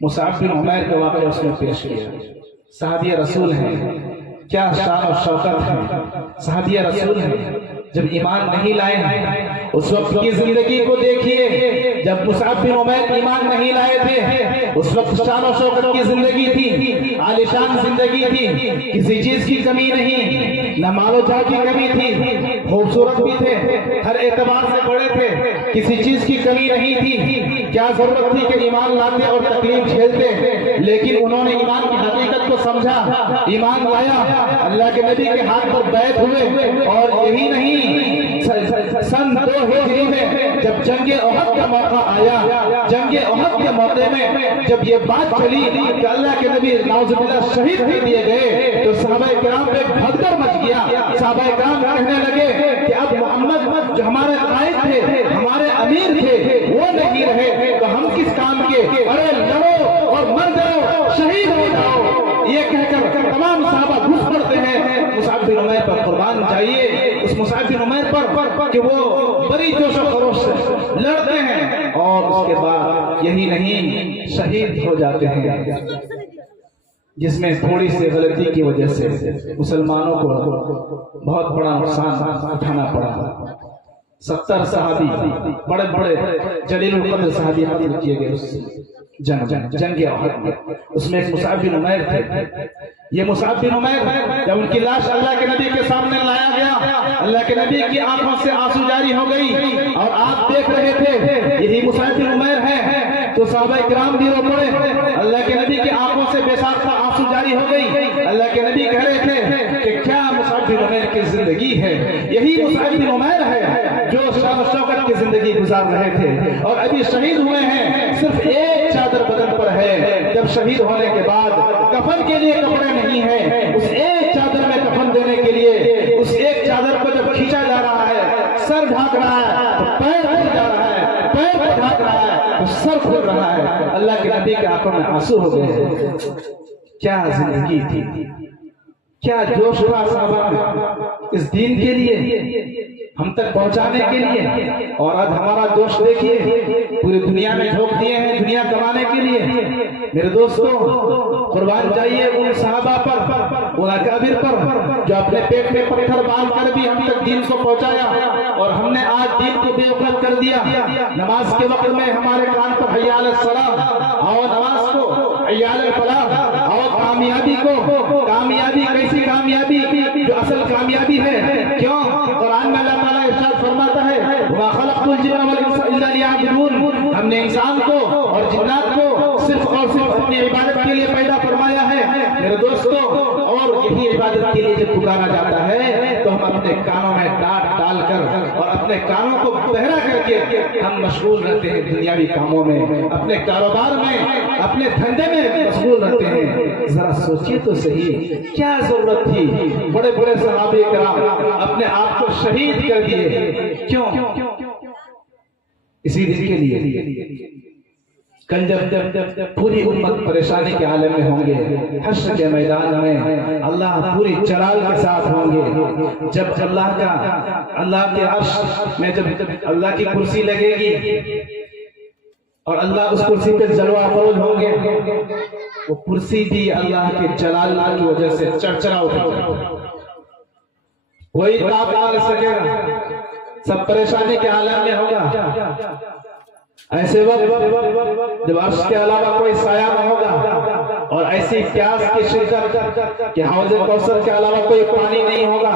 مصعب بن عمیر کا واقعہ اس نے پیش کیا. صحابی رسول ہیں، کیا شان و شوکت ہے. صحابی رسول ہیں، جب ایمان نہیں لائے ہیں اس وقت کی زندگی کو دیکھیے. جب مصعب بن عمیر ایمان نہیں لائے تھے اس وقت شان و شوکت کی زندگی تھی، عالیشان زندگی تھی، کسی چیز کی کمی نہیں، نہ مال و جاہ کی کمی تھی، خوبصورت بھی تھے، ہر اعتبار سے بڑے تھے، کسی چیز کی کمی نہیں تھی. کیا ضرورت تھی کہ ایمان لاتے اور تکلیف جھیلتے؟ لیکن انہوں نے ایمان کی حقیقت کو سمجھا، ایمان لایا، اللہ کے نبی کے ہاتھ پر بیعت ہوئے. اور یہی نہیں، سن 2 ہجری میں جب جنگ احد کا موقع آیا، جنگ احد کے موقع میں جب یہ بات چلی کہ اللہ کے نبی نعوذ باللہ شہید کر دیے گئے تو صحابہ کرام پہ بھگدڑ مچ گیا. صحابہ کرام کہنے لگے کہ اب محمد جو ہمارے قائد تھے، ہمارے امیر تھے، وہ نہیں رہے تو ہم کس کام کے؟ ارے لڑو اور مر جاؤ، شہید ہو جاؤ. یہ کہہ کر تمام صحابہ گھس پڑتے ہیں مصعب بن عمیر پر. قربان چاہیے اس مصعب بن عمیر پر کہ وہ بڑی جوش و خروش سے لڑتے ہیں اور اس کے بعد یہی نہیں شہید ہو جاتے ہیں، جس میں تھوڑی سی غلطی کی وجہ سے مسلمانوں کو بہت بڑا نقصان اٹھانا پڑا. 70 صحابی بڑے بڑے جلیل القدر صحابی حاضر کیے گئے اس جنگ احد میں. اس میں ایک مصعب بن عمیر تھے. یہ مصعب بن عمیر جب ان کی لاش اللہ کے نبی کے سامنے لایا گیا، اللہ کے نبی کی آنکھوں سے آنسو جاری ہو گئی اور آپ دیکھ رہے تھے یہی مصعب بن عمیر ہے تو صحابہ کرام بھی رو پڑے. اللہ کے نبی کی آنکھوں سے بے ساختہ آنسو جاری ہو گئی. اللہ کے نبی کہہ رہے تھے کہ کیا مصعب بن عمیر کی زندگی ہے، یہی مصعب بن عمیر ہے جو شان و شوکت کی زندگی گزار رہے تھے اور ابھی شہید ہوئے ہیں. صرف ایک چادر بدن پر ہے. جب شہید ہونے کے بعد کفن کے لیے کپڑے نہیں ہیں، اس ایک چادر میں کفن دینے کے لیے اس ایک چادر کو جب کھینچا جا رہا ہے، سر ڈھانک رہا ہے تو پیر کھل جا رہا ہے، پیر کو ڈھانک رہا ہے تو سر کھل رہا ہے. اللہ کے نبی کے آنکھوں میں آنسو ہو گئے. کیا زندگی تھی، کیا جوش تھا صحابہ میں اس دین کے لیے، ہم تک پہنچانے کے لیے. اور آج ہمارا جوش دیکھیے، پوری دنیا میں جھونک دیے ہیں دنیا کمانے کے لیے. میرے دوستوں، قربان جائیے ان صحابہ پر، ان اکابر پر جو اپنے پیٹ میں پتھر باندھ کر بھی ہم تک دین کو پہنچایا اور ہم نے آج دین کو بے وقت کر دیا. نماز کے وقت میں ہمارے کان پر حی علی الصلاۃ، آؤ نماز کو، حی علی الفلاح، آؤ کامیابی کو. کامیابی کیسی کامیابی؟ جو اصل کامیابی ہے. کیوں؟ قرآن میں اللہ تعالیٰ ارشاد فرماتا ہے وَمَا خَلَقْتُ الْجِنَّ وَالْإِنسَ إِلَّا لِيَعْبُدُونِ. ہم نے انسان کو اور جنات کو صرف اور صرف اپنی عبادت کے لیے پیدا فرمایا ہے. میرے دوستوں، اور یہی عبادت کے لیے جب پکارا جاتا ہے تو ہم اپنے کانوں میں ڈانٹ ڈال کر اور اپنے کانوں کو بہرا کر کے ہم مشغول رہتے ہیں دنیاوی کاموں میں، اپنے کاروبار میں، اپنے دھندے میں مشغول رہتے ہیں. ذرا سوچیے تو صحیح، کیا ضرورت تھی بڑے بڑے صحابہ کرام اپنے آپ کو شہید کر دیے؟ کیوں؟ اسی دن کے لیے. کل جب پوری امت پریشانی کے عالم میں ہوں گے، حشر کے میدان میں اللہ پوری جلال کے ساتھ ہوں گے، جب اللہ کے عرش میں جب اللہ کی کرسی لگے گی اور اللہ اس کرسی پہ جلوہ افروز ہوں گے، وہ کرسی بھی اللہ کے جلال کی وجہ سے چرچرا اٹھے گا. کوئی تاب نہ لے سکے گا، سب پریشانی کے عالم میں ہوگا. ایسے وقت جب عرش کے علاوہ کوئی سایہ نہ ہوگا اور ایسی پیاس کی شدت کہ حوض کوثر کے علاوہ کوئی پانی نہیں ہوگا.